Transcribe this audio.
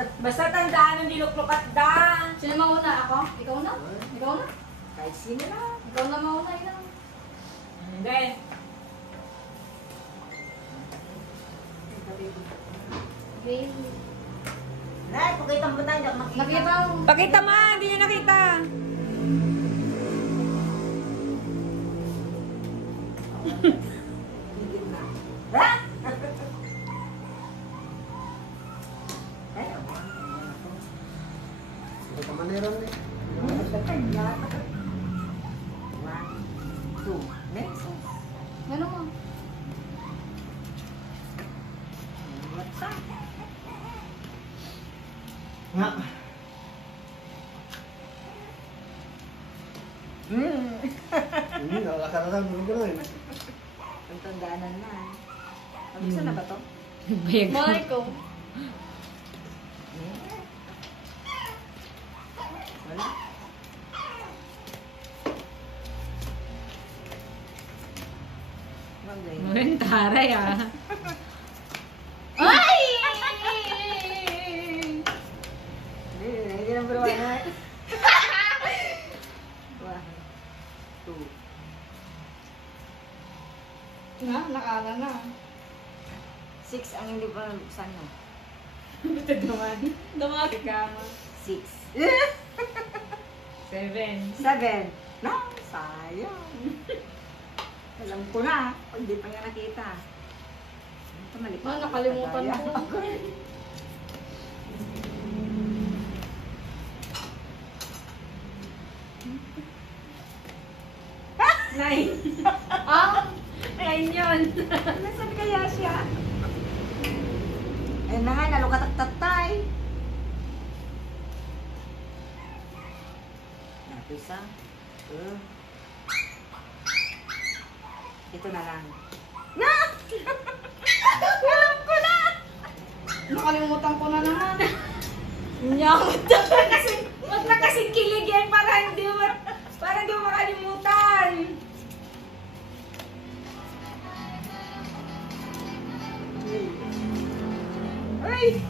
Basta tandaan ng diluklok at da. Sino mauna? Ako? Ikaw na? Ikaw na? Kahit sino na. Ikaw na mauna, ina. Hindi. Okay. Nay, pakita mo tayo. Nakita mo. Pakita ma, hindi niya nakita. Ha? Ito ka maneran eh. One, two, next. Ano mo? What's up? Nga. Hindi, nakakarasal mo ko na eh. Ang tandaanan na. Mabisa na ba to? Malay ko. Wala. Magay. Taray ah. Ay! Hindi number one na. One, two. Na, nakala na. Six ang hindi pa nabuksan mo. Basta duman. Dumag. Kama. Six. 7. Seven. No, sayang. Alam ko na. Pag di pa nga nakita. Ito, mali pa. Nakalimutan ko. Nine. Ah? Nine yun. Nasaan kaya siya? Ayun na nga, nalukatak-tatay. Napisa. Ito na lang. Na! Alam ko na! Nakalimutan ko na naman. Nyamot Huwag na kasing kiligin para hindi mo makalimutan. Ay!